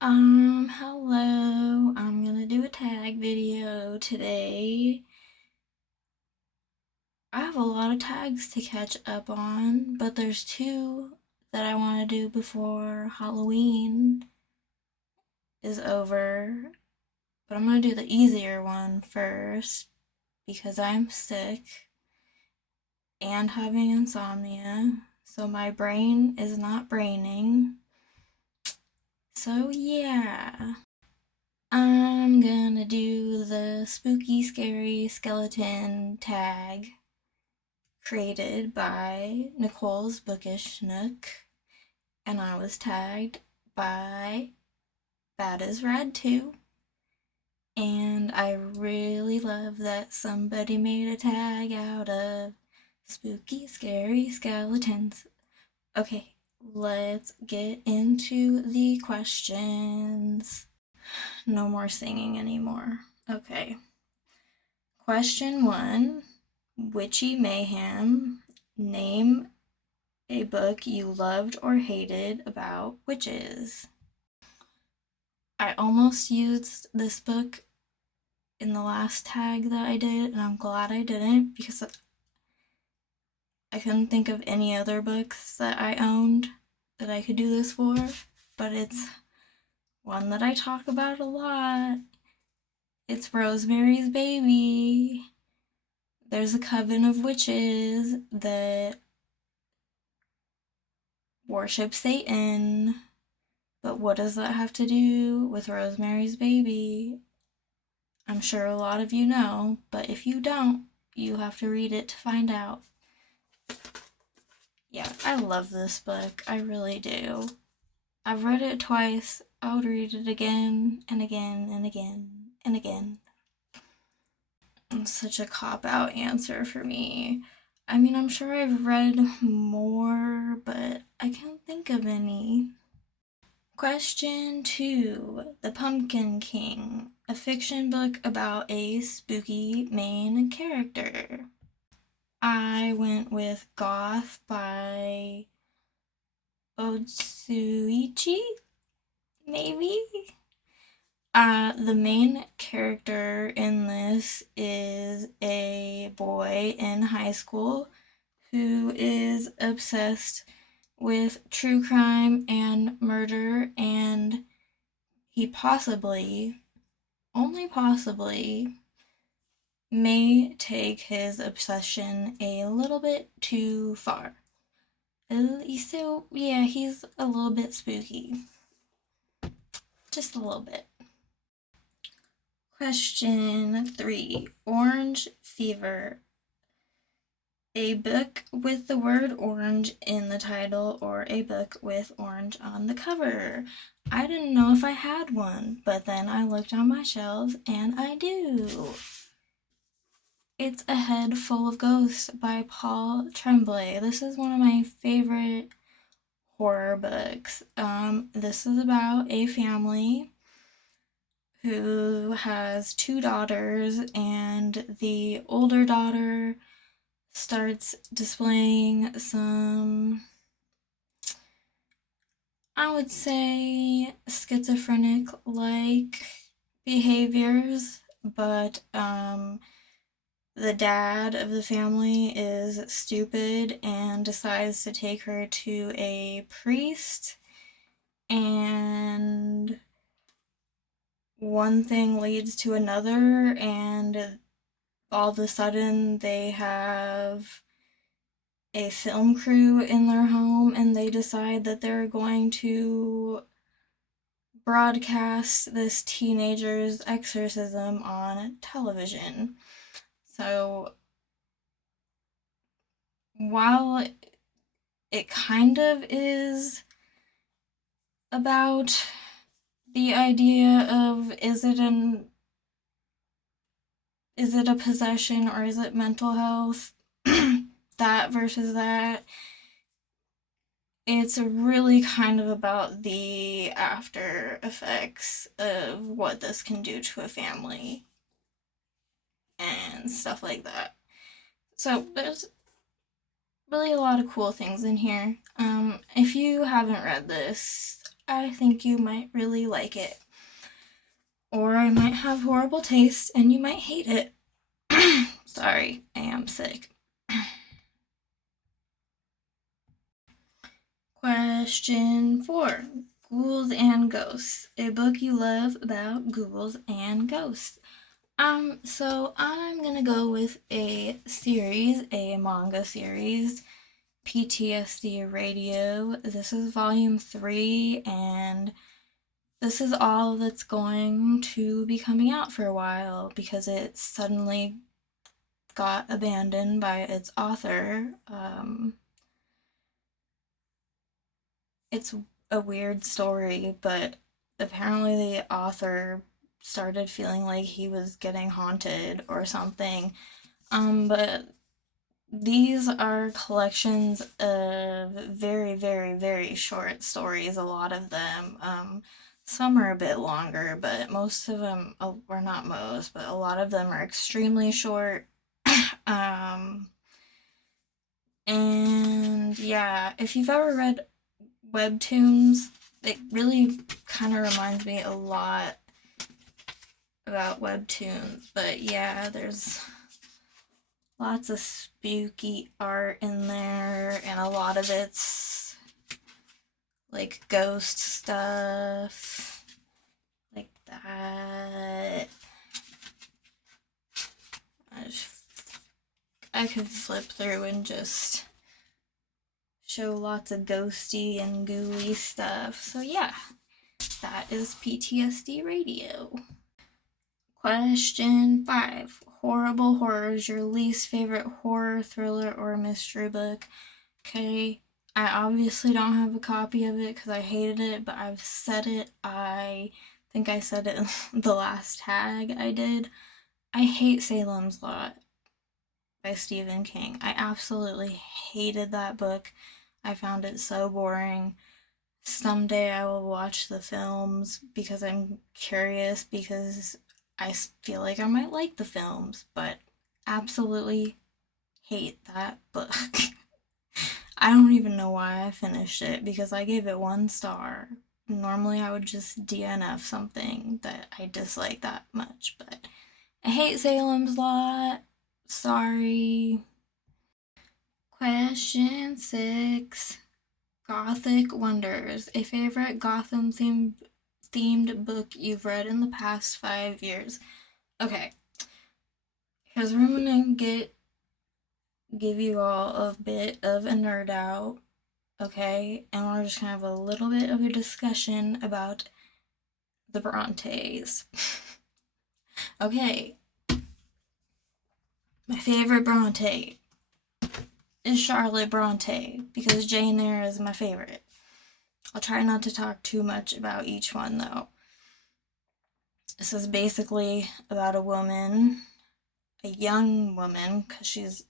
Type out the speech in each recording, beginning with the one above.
Hello. I'm gonna do a tag video today. I have a lot of tags to catch up on, but there's two that I want to do before Halloween is over. But I'm gonna do the easier one first because I'm sick and having insomnia, so my brain is not braining. So, yeah. I'm gonna do the spooky, scary skeleton tag created by Nicole's Bookish Nook, and I was tagged by Bad is Rad too. And I really love that somebody made a tag out of spooky, scary skeletons. Okay, let's get into the questions. No more singing anymore. Okay. Question 1, Witchy Mayhem. Name a book you loved or hated about witches. I almost used this book in the last tag that I did, and I'm glad I didn't because I couldn't think of any other books that I owned that I could do this for, but it's one that I talk about a lot. It's Rosemary's Baby. There's a coven of witches that worship Satan. But what does that have to do with Rosemary's Baby? I'm sure a lot of you know, but if you don't, you have to read it to find out. Yeah, I love this book. I really do. I've read it twice. I would read it again and again and again and again. It's such a cop-out answer for me. I mean, I'm sure I've read more, but I can't think of any. Question 2, The Pumpkin King, a fiction book about a spooky main character. I went with Goth by Otsuichi, maybe? The main character in this is a boy in high school who is obsessed with true crime and murder, and he possibly, only possibly, may take his obsession a little bit too far. So, yeah, he's a little bit spooky. Just a little bit. Question 3, Orange Fever. A book with the word orange in the title or a book with orange on the cover. I didn't know if I had one, but then I looked on my shelves and I do. It's A Head Full of Ghosts by Paul Tremblay. This is one of my favorite horror books. This is about a family who has two daughters, and the older daughter starts displaying some, I would say, schizophrenic like behaviors, but the dad of the family is stupid and decides to take her to a priest, and one thing leads to another, and all of a sudden they have a film crew in their home, and they decide that they're going to broadcast this teenager's exorcism on television. So while it kind of is about the idea of is it a possession or is it mental health, that versus that, it's really kind of about the after effects of what this can do to a family and stuff like that. So there's really a lot of cool things in here. If you haven't read this, I think you might really like it. Or I might have horrible taste and you might hate it. Sorry, I am sick. Question 4. Ghouls and Ghosts. A book you love about ghouls and ghosts. So I'm gonna go with a series, a manga series, PTSD Radio. This is volume 3, and this is all that's going to be coming out for a while because it suddenly got abandoned by its author. It's a weird story, but apparently the author started feeling like he was getting haunted or something. But these are collections of very, very, very short stories, a lot of them. Some are a bit longer, but most of them, or not most, but a lot of them are extremely short. And yeah, if you've ever read webtoons, it really kind of reminds me a lot about webtoons. But yeah, there's lots of spooky art in there, and a lot of it's like ghost stuff, like that. I could flip through and just show lots of ghosty and gooey stuff. So yeah, that is PTSD Radio. Question 5. Horrible Horrors, your least favorite horror, thriller, or mystery book. Okay, I obviously don't have a copy of it because I hated it, but I've said it. I think I said it in the last tag I did. I hate Salem's Lot by Stephen King. I absolutely hated that book. I found it so boring. Someday I will watch the films because I'm curious, because I feel like I might like the films, but absolutely hate that book. I don't even know why I finished it because I gave it 1 star. Normally I would just DNF something that I dislike that much, but I hate Salem's Lot. Sorry. Question 6. Gothic Wonders. A favorite Gotham themed book you've read in the past 5 years. Okay. Here's where I'm gonna give you all a bit of a nerd out. Okay, and we're just gonna have a little bit of a discussion about the Brontes. Okay, my favorite Bronte is Charlotte Bronte because Jane Eyre is my favorite. I'll try not to talk too much about each one though. This is basically about a woman, a young woman, because she's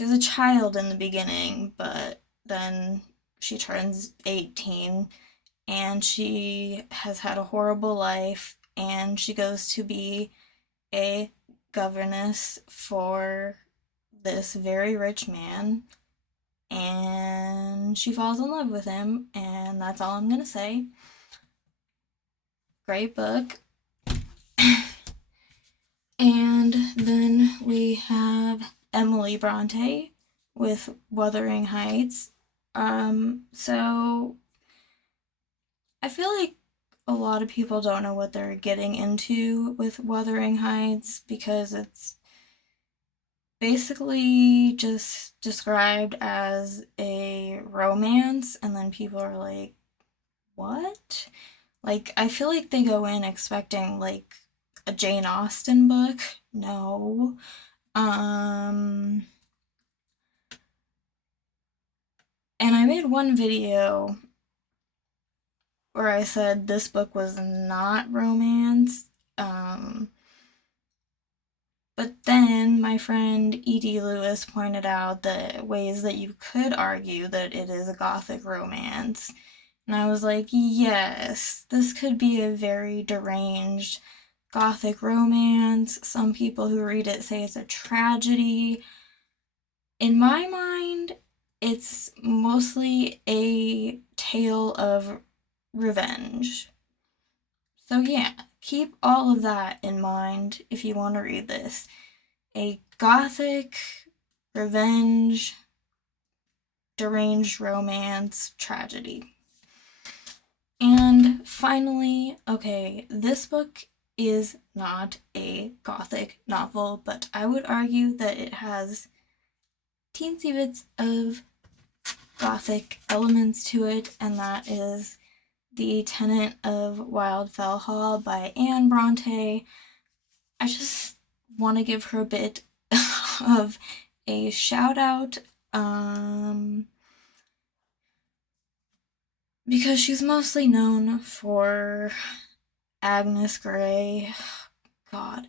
a child in the beginning, but then she turns 18 and she has had a horrible life, and she goes to be a governess for this very rich man, and she falls in love with him, and that's all I'm gonna say. Great book. And then we have Emily Bronte with Wuthering Heights. So I feel like a lot of people don't know what they're getting into with Wuthering Heights because it's basically just described as a romance, and then people are like, what? Like, I feel like they go in expecting like a Jane Austen book. No. And I made one video where I said this book was not romance. But then my friend E.D. Lewis pointed out the ways that you could argue that it is a gothic romance. And I was like, yes, this could be a very deranged gothic romance. Some people who read it say it's a tragedy. In my mind, it's mostly a tale of revenge. So, yeah, keep all of that in mind if you want to read this. A gothic revenge, deranged romance tragedy. And finally, okay, this book is not a gothic novel, but I would argue that it has teensy bits of gothic elements to it, and that is The Tenant of Wildfell Hall by Anne Bronte. I just want to give her a bit of a shout out because she's mostly known for Agnes Grey. God,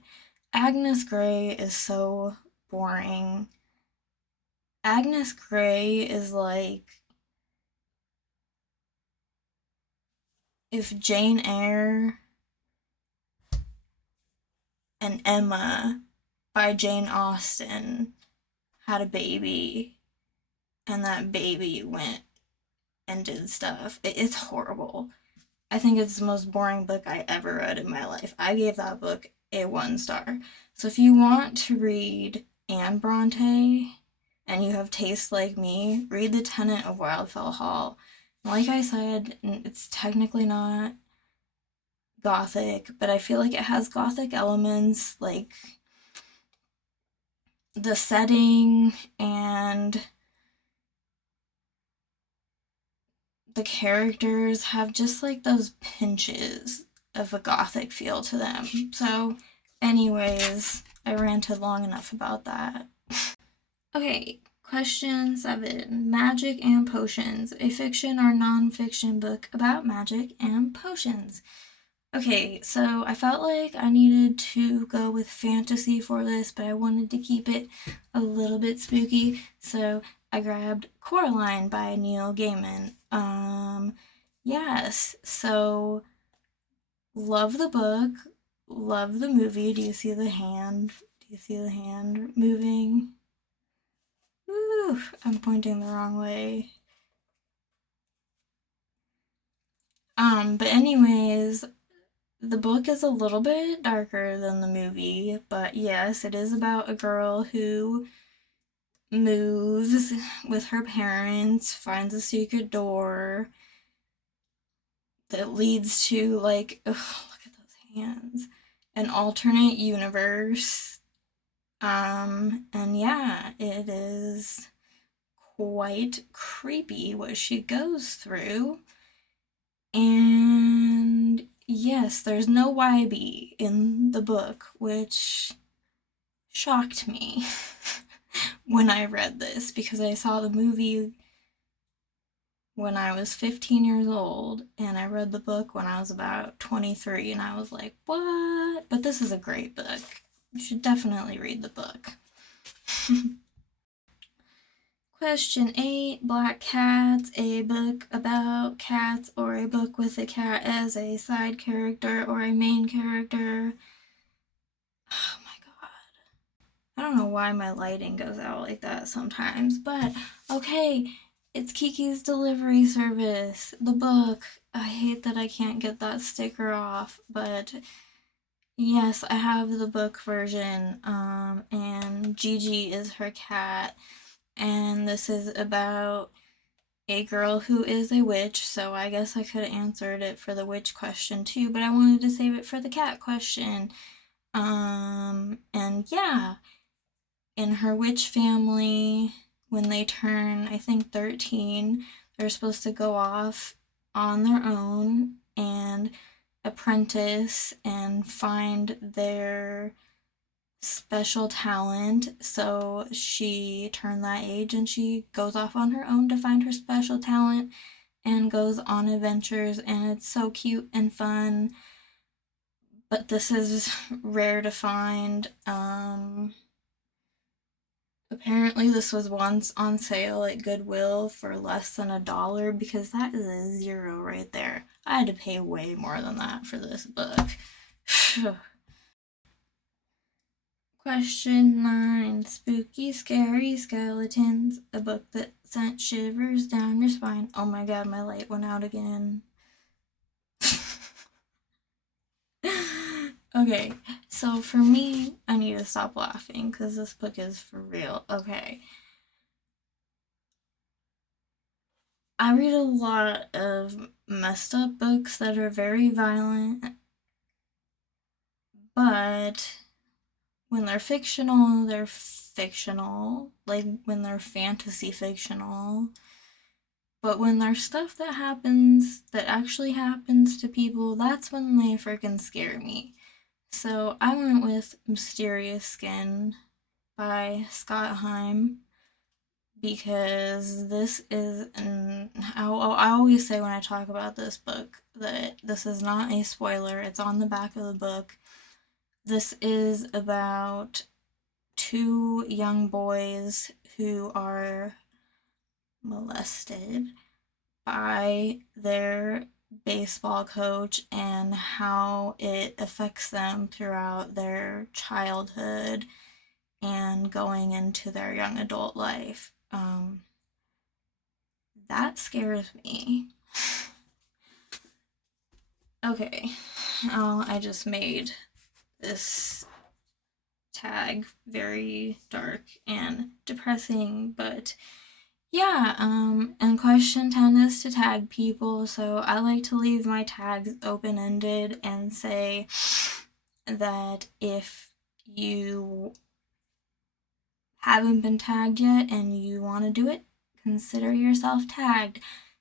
Agnes Grey is so boring. Agnes Grey is like if Jane Eyre and Emma by Jane Austen had a baby and that baby went and did stuff. It's horrible. I think it's the most boring book I ever read in my life. I gave that book a 1 star. So if you want to read Anne Bronte and you have taste like me, read The Tenant of Wildfell Hall. Like I said, it's technically not gothic, but I feel like it has gothic elements, like the setting and the characters have just like those pinches of a gothic feel to them. So, anyways, I ranted long enough about that. Okay, question 7. Magic and Potions, a fiction or non-fiction book about magic and potions. Okay, so I felt like I needed to go with fantasy for this, but I wanted to keep it a little bit spooky, so I grabbed Coraline by Neil Gaiman. Yes, so love the book, love the movie. Do you see the hand? Do you see the hand moving? Ooh, I'm pointing the wrong way. But anyways, the book is a little bit darker than the movie, but yes, it is about a girl who moves with her parents, finds a secret door that leads to, like, ugh, look at those hands, an alternate universe. And yeah, it is quite creepy what she goes through. And yes, there's no YB in the book, which shocked me when I read this because I saw the movie when I was 15 years old and I read the book when I was about 23 and I was like, what? But this is a great book. You should definitely read the book. Question 8. Black Cats, a book about cats or a book with a cat as a side character or a main character. Oh my god. I don't know why my lighting goes out like that sometimes, but okay, it's Kiki's Delivery Service, the book. I hate that I can't get that sticker off, but yes, I have the book version, and Gigi is her cat, and this is about a girl who is a witch, so I guess I could have answered it for the witch question too, but I wanted to save it for the cat question. And yeah, in her witch family, when they turn, I think, 13, they're supposed to go off on their own and apprentice and find their special talent. So she turned that age and she goes off on her own to find her special talent and goes on adventures, and it's so cute and fun. But this is rare to find. Apparently, this was once on sale at Goodwill for less than $1 because that is a zero right there. I had to pay way more than that for this book. Question 9. Spooky Scary Skeletons, a book that sent shivers down your spine. Oh my god, my light went out again. Okay, so for me, I need to stop laughing because this book is for real. Okay. I read a lot of messed up books that are very violent, but when they're fictional, they're fictional. Like when they're fantasy fictional. But when there's stuff that happens, that actually happens to people, that's when they freaking scare me. So I went with Mysterious Skin by Scott Heim because this is I always say when I talk about this book that this is not a spoiler. It's on the back of the book. This is about two young boys who are molested by their baseball coach and how it affects them throughout their childhood and going into their young adult life. That scares me. Okay, I just made this tag very dark and depressing, but yeah, and question 10 is to tag people, so I like to leave my tags open-ended and say that if you haven't been tagged yet and you want to do it, consider yourself tagged.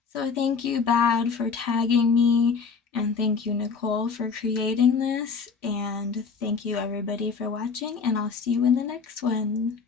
So thank you, Bad, for tagging me, and thank you, Nicole, for creating this, and thank you, everybody, for watching, and I'll see you in the next one.